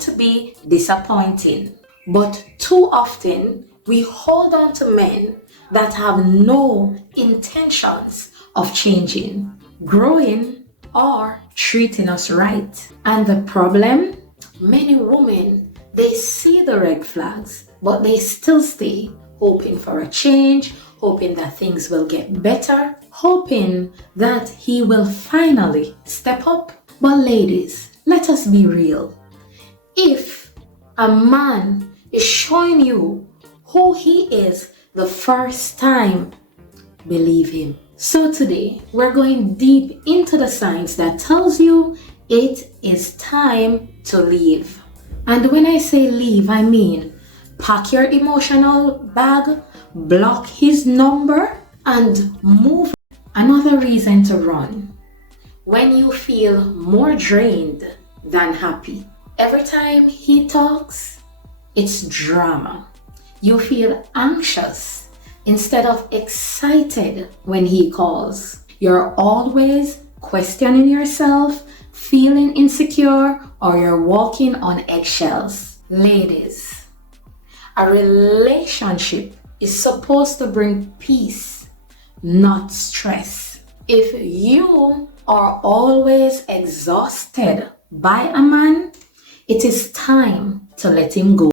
to be disappointing. But too often, we hold on to men that have no intentions of changing, growing, or treating us right. And the problem? Many women, they see the red flags, but they still stay, hoping for a change, hoping that things will get better, hoping that he will finally step up. But ladies, let us be real. If a man is showing you who he is the first time, believe him. So today, we're going deep into the science that tells you it is time to leave. And when I say leave, I mean pack your emotional bag, block his number, and move. Another reason to run. When you feel more drained than happy. Every time he talks, it's drama. You feel anxious instead of excited when he calls. You're always questioning yourself, feeling insecure, or you're walking on eggshells. Ladies, a relationship is supposed to bring peace, not stress. If you are always exhausted by a man, it is time to let him go.